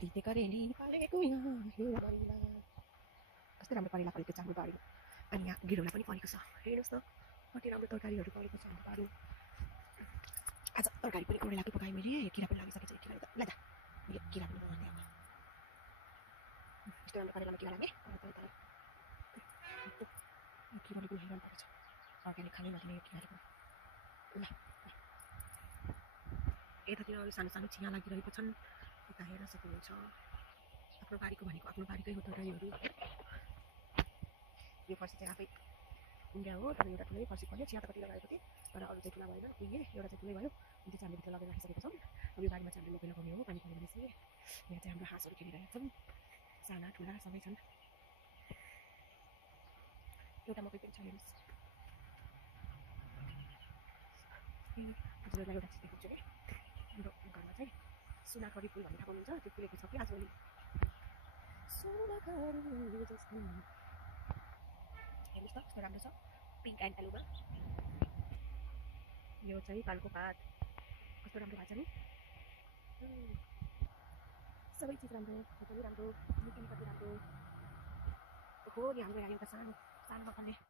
Tite Kareli faleको यहाँ हेरबारीमा कस्तो राम्रो करेला फलेको छ हाम्रो बारीमा अनि यहाँ गिरौला पनि फलेको छ हेर्नुहोस् न कति राम्रो तरकारीहरू फलेको छ हाम्रो बारीमा आज तरकारी पनि करेलाको पकाएँ मैले किरा पनि लागिसकेको छ किरा ल त किरा पनि बनाउने अब यस्तो राम्रो करेलामा किरा लाग्ने किराले पनि हैरान पारेको छ अर्ग्यानिक खानै नदिने यो किराले पनि ल यतातिर अरू सानो सानो चिया लागिरहेको छन् यता हेर्न सक्नुहुन्छ आफ्नो बारीको भनेको आफ्नो बारीकै हो तरकारीहरू यो फर्सी चाहिँ आफै इन्डिया हो तर एउटा ठुलै फर्सी फल्यो चिया त कति लगाएको थिएँ तर अरू चाहिँ ठुला भएन पुगे एउटा चाहिँ ठुलै भयो अनि त्यो चाहिँ हामीले भित्र लगेर राखिसकेको छौँ अब यो बारीमा चाहिँ हामीले मकै लगाउने हो पानी पऱ्यो भनेपछि यहाँ चाहिँ हाम्रो हाँसहरू खेलिरहेका छन् साना ठुला सबै छन् एउटा मकै पनि छ हेर्नुहोस् हजुरहरूलाई एउटा चिज देखाउँछु है हाम्रो घरमा चाहिँ सुनाखरी फुल भन्ने थाहा पाउनुहुन्छ त्यो फुलेको छ कि आजभोलि सुनाखरी जस्तो हेर्नुहोस् त कस्तो राम्रो छ पिङ्क एन्ड येल्लोमा यो चाहिँ पानको पात कस्तो राम्रो भएको छ नि सबै चिज राम्रो फोटो पनि राम्रो मिटिङ कति राम्रो हो नि हाम्रो यहाँ एउटा सानो सानो बगानले